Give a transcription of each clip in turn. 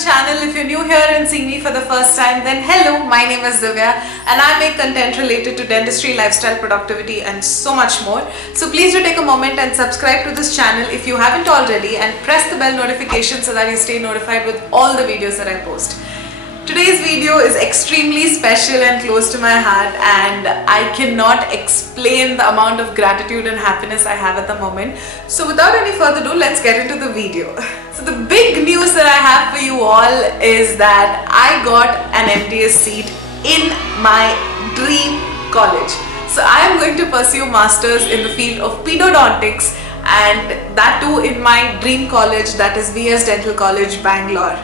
channel. If you're new here and seeing me for the first time, then hello, my name is Divya and I make content related to dentistry, lifestyle, productivity and so much more. So please do take a moment and subscribe to this channel if you haven't already, and press the bell notification so that you stay notified with all the videos that I post. Today's video is extremely special and close to my heart, and I cannot explain the amount of gratitude and happiness I have at the moment. So without any further ado, let's get into the video. So the big news that I have for you all is that I got an MDS seat in my dream college. So I am going to pursue masters in the field of pedodontics, and that too in my dream college, that is VS Dental College, Bangalore.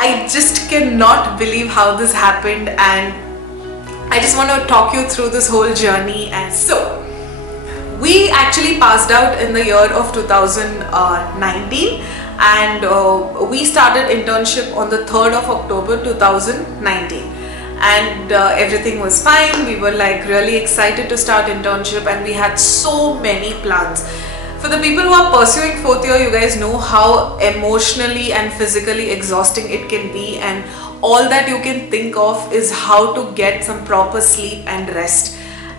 I just cannot believe how this happened, and I just want to talk you through this whole journey. And so we actually passed out in the year of 2019, and we started internship on the 3rd of October 2019, and everything was fine. We were like really excited to start internship, and we had so many plans. For the people who are pursuing 4th year, you guys know how emotionally and physically exhausting it can be, and all that you can think of is how to get some proper sleep and rest.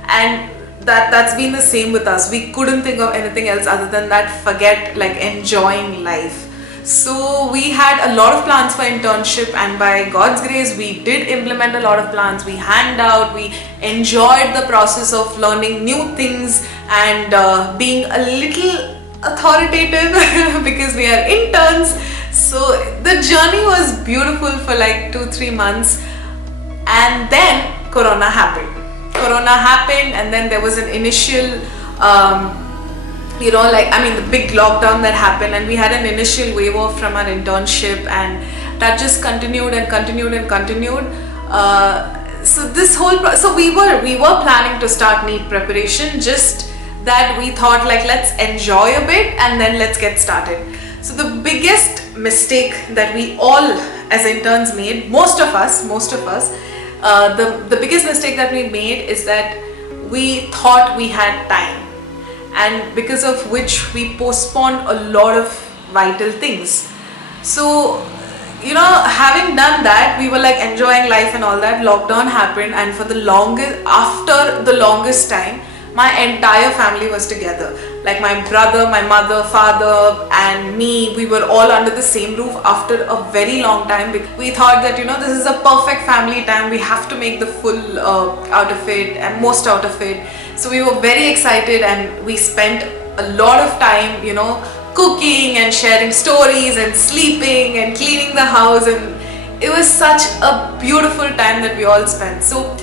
And that's been the same with us. We couldn't think of anything else other than that, forget like enjoying life. So we had a lot of plans for internship, and by God's grace we did implement a lot of plans. We hand out, we enjoyed the process of learning new things and being a little authoritative because we are interns. So the journey was beautiful for like 2-3 months, and then Corona happened. And then there was an initial the big lockdown that happened, and we had an initial wave off from our internship, and that just continued. So we were planning to start NEET preparation, just that we thought like let's enjoy a bit and then let's get started. So the biggest mistake that we all as interns made, most of us, the biggest mistake that we made is that we thought we had time, and because of which we postponed a lot of vital things. So having done that, we were like enjoying life and all that. Lockdown happened, and after the longest time, my entire family was together. Like my brother, my mother, father and me, we were all under the same roof after a very long time. We thought that this is a perfect family time, we have to make the full out of it and most out of it. So we were very excited, and we spent a lot of time cooking and sharing stories and sleeping and cleaning the house, and it was such a beautiful time that we all spent. So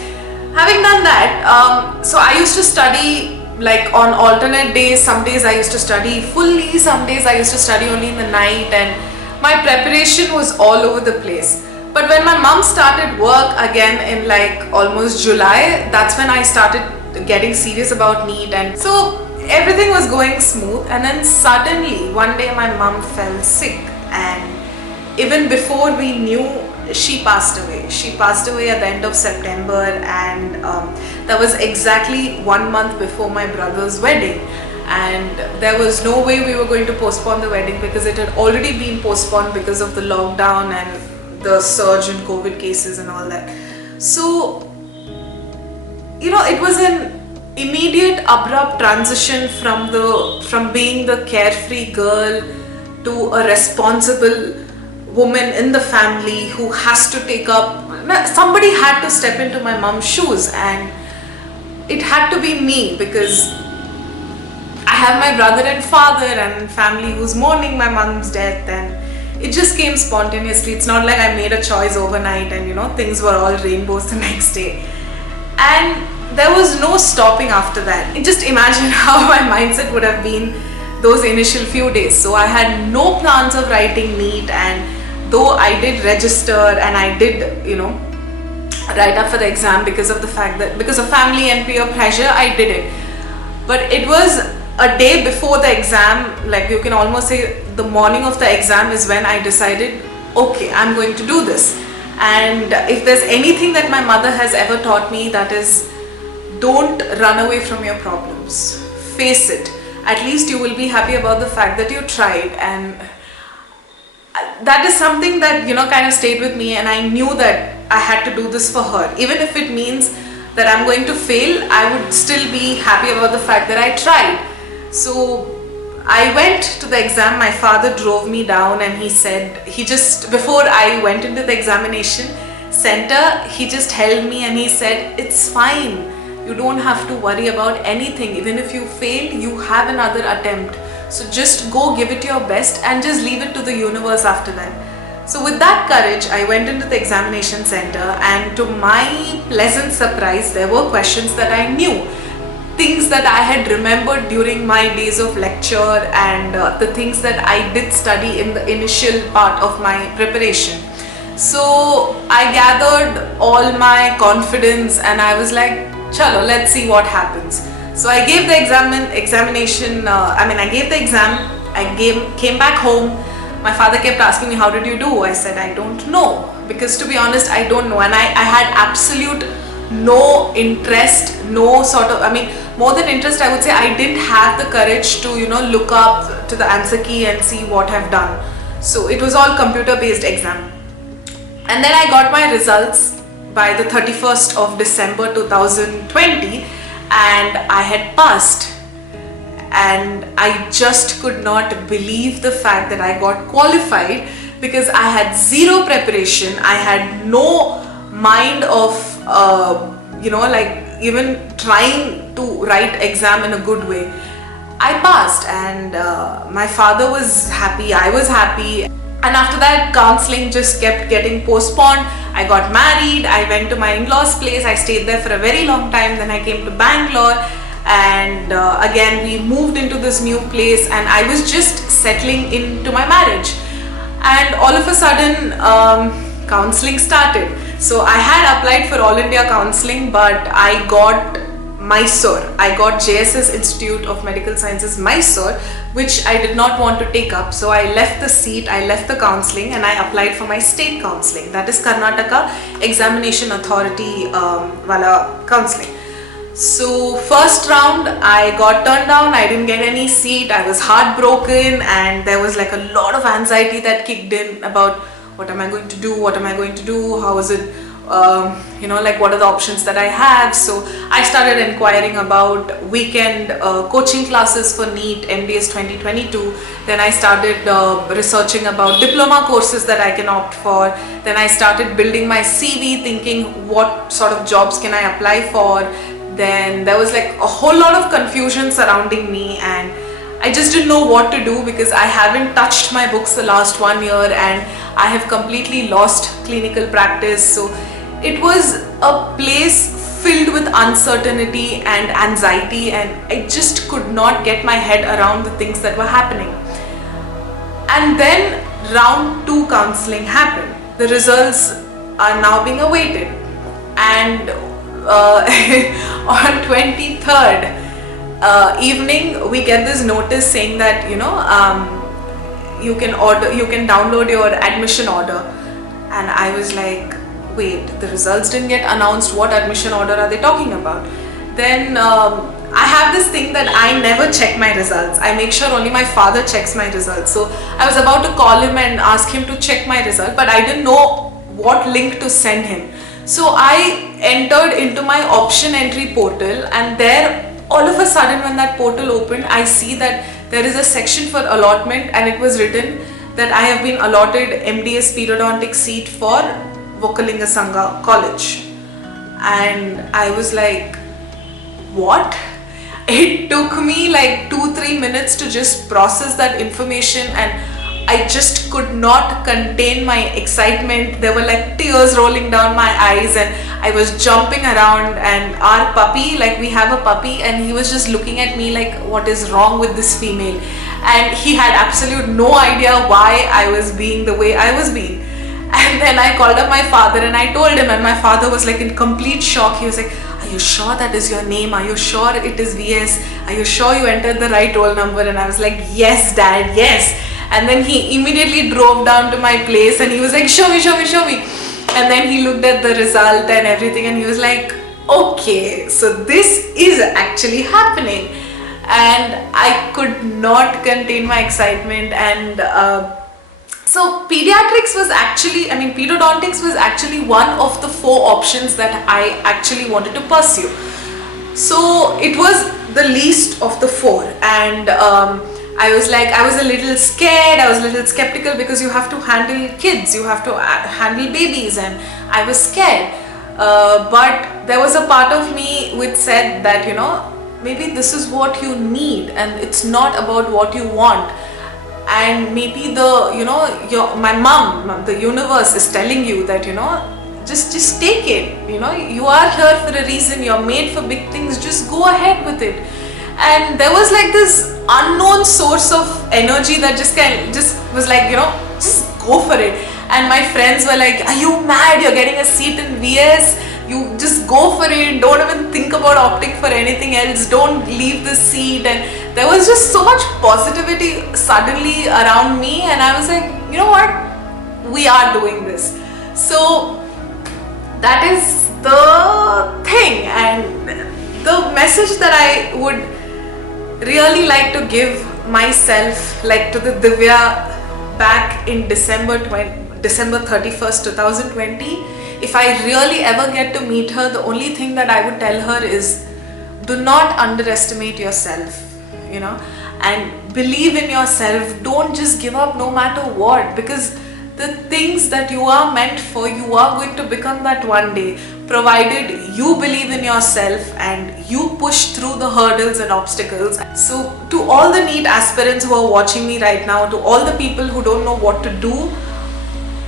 having done that, so I used to study like on alternate days. Some days I used to study fully, some days I used to study only in the night, and my preparation was all over the place. But when my mom started work again in like almost July, that's when I started getting serious about NEET, and so everything was going smooth. And then suddenly one day my mom fell sick, and even before we knew, she passed away. She passed away at the end of September, and that was exactly 1 month before my brother's wedding, and there was no way we were going to postpone the wedding because it had already been postponed because of the lockdown and the surge in COVID cases and all that. So it was an immediate abrupt transition from being the carefree girl to a responsible woman in the family who has to take up, somebody had to step into my mom's shoes, and it had to be me because I have my brother and father and family who's mourning my mom's death, and it just came spontaneously. It's not like I made a choice overnight and things were all rainbows the next day. And there was no stopping after that. Just imagine how my mindset would have been those initial few days. So I had no plans of writing NEET, and though I did register and I did write up for the exam, because of family and peer pressure, I did it. But it was a day before the exam, like you can almost say the morning of the exam, is when I decided, okay, I'm going to do this. And if there's anything that my mother has ever taught me, that is, don't run away from your problems, face it. At least you will be happy about the fact that you tried. And that is something that, you know, kind of stayed with me, and I knew that I had to do this for her. Even if it means that I'm going to fail, I would still be happy about the fact that I tried. So I went to the exam. My father drove me down, and he said, before I went into the examination center, he just held me and he said, it's fine. You don't have to worry about anything. Even if you fail, you have another attempt. So just go give it your best and just leave it to the universe after that. So with that courage, I went into the examination center, and to my pleasant surprise, there were questions that I knew. Things that I had remembered during my days of lecture, and the things that I did study in the initial part of my preparation. So I gathered all my confidence and I was like, chalo, let's see what happens. So I gave the examination, I gave the exam, came back home. My father kept asking me, how did you do? I said, I don't know. Because to be honest, I don't know. And I had absolute no interest, no sort of, more than interest, I would say I didn't have the courage to, look up to the answer key and see what I've done. So it was all computer based exam. And then I got my results by the 31st of December 2020, and I had passed. And I just could not believe the fact that I got qualified, because I had zero preparation. I had no mind of, even trying to write exam in a good way. I passed, and my father was happy, I was happy. And after that, counseling just kept getting postponed. I got married, I went to my in-laws' place, I stayed there for a very long time. Then I came to Bangalore, and again we moved into this new place, and I was just settling into my marriage. And all of a sudden, counseling started. So I had applied for All India Counselling, but I got Mysore. I got JSS Institute of Medical Sciences, Mysore, which I did not want to take up. So I left the seat, I left the counselling, and I applied for my state counselling. That is Karnataka Examination Authority wala counselling. So first round I got turned down. I didn't get any seat. I was heartbroken, and there was like a lot of anxiety that kicked in about what am I going to do, how is it, what are the options that I have. So I started inquiring about weekend coaching classes for NEET MDS 2022. Then I started researching about diploma courses that I can opt for. Then I started building my CV, thinking what sort of jobs can I apply for. Then there was like a whole lot of confusion surrounding me, and I just didn't know what to do, because I haven't touched my books the last 1 year, and I have completely lost clinical practice. So it was a place filled with uncertainty and anxiety, and I just could not get my head around the things that were happening. And then round 2 counseling happened. The results are now being awaited, and on 23rd evening we get this notice saying that you can download your admission order. And I was like, wait, the results didn't get announced, what admission order are they talking about? Then I have this thing that I never check my results. I make sure only my father checks my results. So I was about to call him and ask him to check my result, but I didn't know what link to send him. So I entered into my option entry portal, and there all of a sudden when that portal opened, I see that there is a section for allotment, and it was written that I have been allotted MDS periodontic seat for Vokkaligara Sangha college. And I was like, what? It took me like 2-3 minutes to just process that information, and I just could not contain my excitement. There were like tears rolling down my eyes, and I was jumping around. And our puppy, like we have a puppy, and he was just looking at me like, what is wrong with this female? And he had absolute no idea why I was being the way I was being. And then I called up my father and I told him, and my father was like in complete shock. He was like, are you sure that is your name? Are you sure it is VS? Are you sure you entered the right roll number? And I was like, yes dad, yes. And then he immediately drove down to my place, and he was like, show me. And then he looked at the result and everything, and he was like, okay, so this is actually happening. And I could not contain my excitement, and So pediatrics was actually, pedodontics was actually one of the 4 options that I actually wanted to pursue. So it was the least of the 4, and I was a little scared, I was a little skeptical, because you have to handle kids, you have to handle babies, and I was scared. But there was a part of me which said that, maybe this is what you need, and it's not about what you want. And maybe my mom, the universe is telling you that, just take it, you are here for a reason, you're made for big things, just go ahead with it. And there was like this unknown source of energy that just was like, just go for it. And my friends were like, are you mad, you're getting a seat in VS, you just go for it, don't even think about opting for anything else, don't leave the seat. And there was just so much positivity suddenly around me, and I was like, you know what, we are doing this. So that is the thing, and the message that I would really like to give myself, like to the Divya back in December 31st, 2020, if I really ever get to meet her, the only thing that I would tell her is, do not underestimate yourself, and believe in yourself. Don't just give up no matter what, because the things that you are meant for, you are going to become that one day, provided you believe in yourself and you push through the hurdles and obstacles. So to all the NEET aspirants who are watching me right now, to all the people who don't know what to do,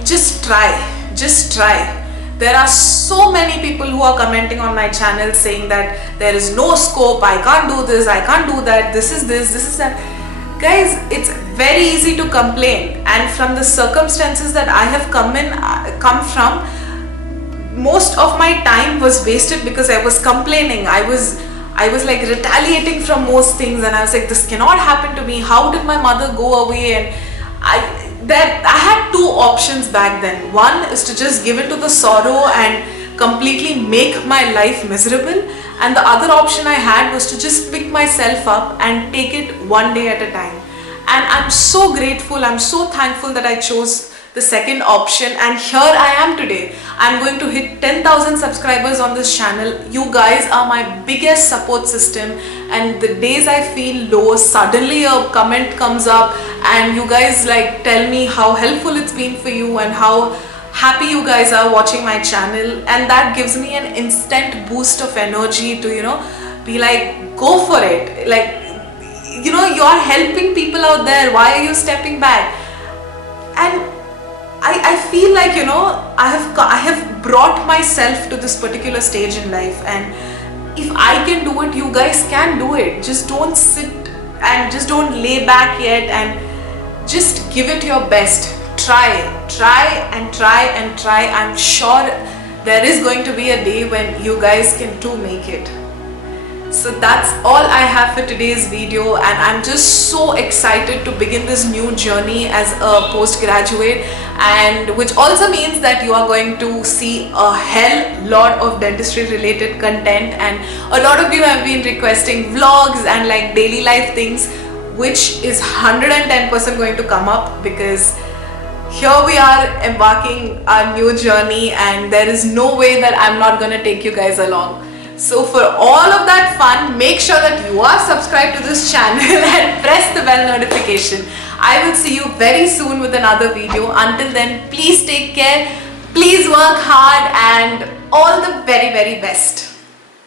just try. There are so many people who are commenting on my channel saying that there is no scope, I can't do this, I can't do that, this is that. Guys, it's very easy to complain, and from the circumstances that I have come from, most of my time was wasted because I was complaining. I was like retaliating from most things, and I was like, this cannot happen to me, how did my mother go away? And I had 2 options back then. One is to just give in to the sorrow and completely make my life miserable, and the other option I had was to just pick myself up and take it one day at a time. And I'm so grateful, I'm so thankful that I chose the second option, and here I am today. I'm going to hit 10,000 subscribers on this channel. You guys are my biggest support system, and the days I feel low, suddenly a comment comes up and you guys like tell me how helpful it's been for you and how happy you guys are watching my channel, and that gives me an instant boost of energy to be like, go for it, like you're helping people out there, why are you stepping back? And I feel like I have brought myself to this particular stage in life, and if I can do it, you guys can do it. Just don't sit and just don't lay back yet, and just give it your best. Try. I'm sure there is going to be a day when you guys can too make it. So that's all I have for today's video, and I'm just so excited to begin this new journey as a postgraduate, and which also means that you are going to see a hell lot of dentistry related content, and a lot of you have been requesting vlogs and like daily life things, which is 110% going to come up, because here we are embarking our new journey, and there is no way that I'm not going to take you guys along. So for all of that fun, make sure that you are subscribed to this channel and press the bell notification. I will see you very soon with another video. Until then, please take care, please work hard, and all the very, very best.